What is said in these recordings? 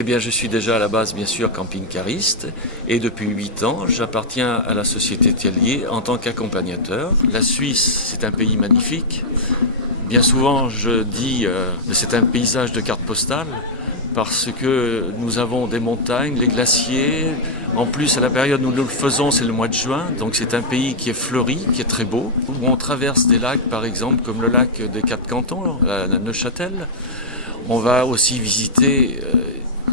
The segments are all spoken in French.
Eh bien, je suis déjà à la base, bien sûr, camping-cariste et depuis 8 ans, j'appartiens à la société Tellier en tant qu'accompagnateur. La Suisse, c'est un pays magnifique. Bien souvent, je dis que c'est un paysage de carte postale parce que nous avons des montagnes, les glaciers. En plus, à la période où nous le faisons, c'est le mois de juin, donc c'est un pays qui est fleuri, qui est très beau, où on traverse des lacs, par exemple, comme le lac des Quatre Cantons, à Neuchâtel. On va aussi visiter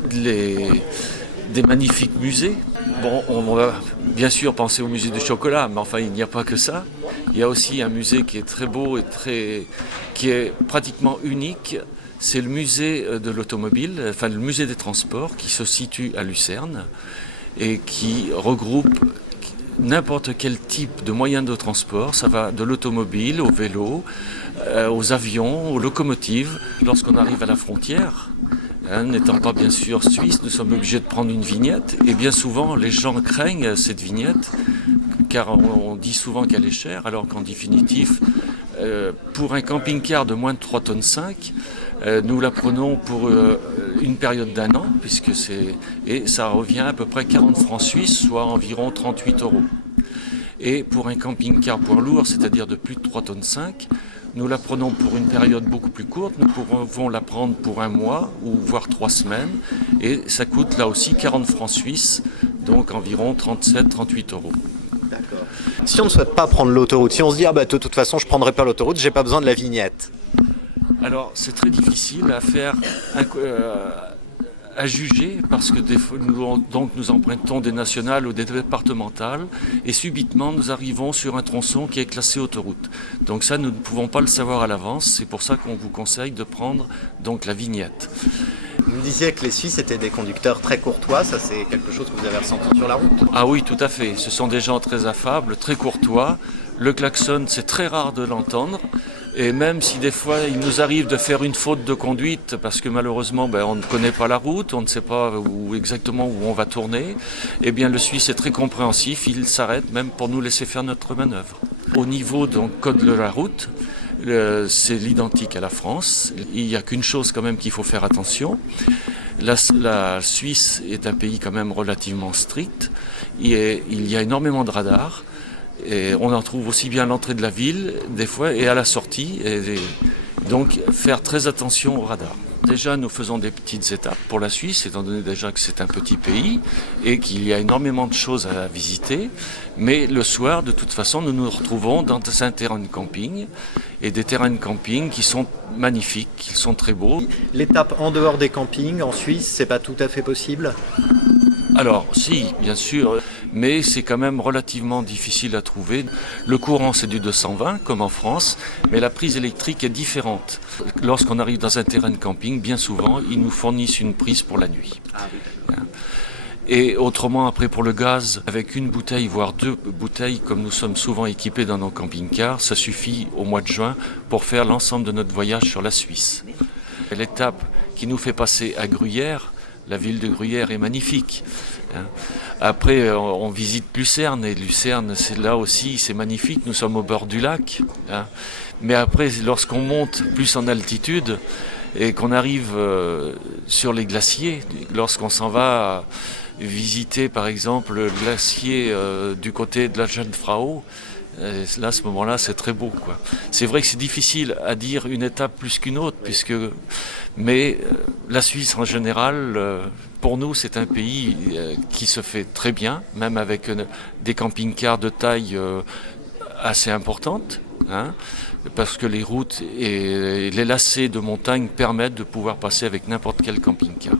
des magnifiques musées. Bon, on va bien sûr penser au musée du chocolat, mais enfin il n'y a pas que ça. Il y a aussi un musée qui est très beau et qui est pratiquement unique. C'est le musée de l'automobile, enfin le musée des transports qui se situe à Lucerne et qui regroupe n'importe quel type de moyen de transport. Ça va de l'automobile au vélo, aux avions, aux locomotives. Lorsqu'on arrive à la frontière, n'étant pas bien sûr suisse, nous sommes obligés de prendre une vignette et bien souvent les gens craignent cette vignette car on dit souvent qu'elle est chère alors qu'en définitif pour un camping-car de moins de 3 tonnes 5, nous la prenons pour une période d'1 an et ça revient à peu près 40 francs suisses, soit environ 38 euros. Et pour un camping-car poids lourd, c'est-à-dire de plus de 3 tonnes 5, nous la prenons pour une période beaucoup plus courte. Nous pouvons la prendre pour 1 mois ou voire 3 semaines. Et ça coûte là aussi 40 francs suisses, donc environ 37-38 euros. D'accord. Si on ne souhaite pas prendre l'autoroute, si on se dit de toute façon je ne prendrai pas l'autoroute, j'ai pas besoin de la vignette. Alors c'est très difficile à faire, à juger parce que nous empruntons des nationales ou des départementales et subitement nous arrivons sur un tronçon qui est classé autoroute. Donc ça nous ne pouvons pas le savoir à l'avance, c'est pour ça qu'on vous conseille de prendre donc la vignette. Vous me disiez que les Suisses étaient des conducteurs très courtois, ça c'est quelque chose que vous avez ressenti sur la route? Ah oui, tout à fait, ce sont des gens très affables, très courtois. Le klaxon, c'est très rare de l'entendre. Et même si des fois il nous arrive de faire une faute de conduite parce que malheureusement on ne connaît pas la route, on ne sait pas exactement où on va tourner, eh bien le Suisse est très compréhensif, il s'arrête même pour nous laisser faire notre manœuvre. Au niveau du code de la route, c'est l'identique à la France. Il n'y a qu'une chose quand même qu'il faut faire attention. La Suisse est un pays quand même relativement strict. Il y a énormément de radars. Et on en trouve aussi bien à l'entrée de la ville, des fois, et à la sortie. Donc, faire très attention aux radars. Déjà, nous faisons des petites étapes pour la Suisse, étant donné déjà que c'est un petit pays et qu'il y a énormément de choses à visiter. Mais le soir, de toute façon, nous nous retrouvons dans un terrain de camping et des terrains de camping qui sont magnifiques, qui sont très beaux. L'étape en dehors des campings, en Suisse, c'est pas tout à fait possible? Alors, si, bien sûr, mais c'est quand même relativement difficile à trouver. Le courant, c'est du 220, comme en France, mais la prise électrique est différente. Lorsqu'on arrive dans un terrain de camping, bien souvent, ils nous fournissent une prise pour la nuit. Ah oui. Et autrement, après pour le gaz, avec une bouteille, voire 2 bouteilles, comme nous sommes souvent équipés dans nos camping-cars, ça suffit au mois de juin pour faire l'ensemble de notre voyage sur la Suisse. Et l'étape qui nous fait passer à Gruyère, la ville de Gruyère est magnifique. Après, on visite Lucerne, et Lucerne, c'est là aussi, c'est magnifique, nous sommes au bord du lac. Mais après, lorsqu'on monte plus en altitude et qu'on arrive sur les glaciers, lorsqu'on s'en va visiter par exemple le glacier du côté de la Jungfrau, là, à ce moment-là, c'est très beau, quoi. C'est vrai que c'est difficile à dire une étape plus qu'une autre, mais la Suisse en général, pour nous, c'est un pays qui se fait très bien, même avec des camping-cars de taille assez importante, parce que les routes et les lacets de montagne permettent de pouvoir passer avec n'importe quel camping-car.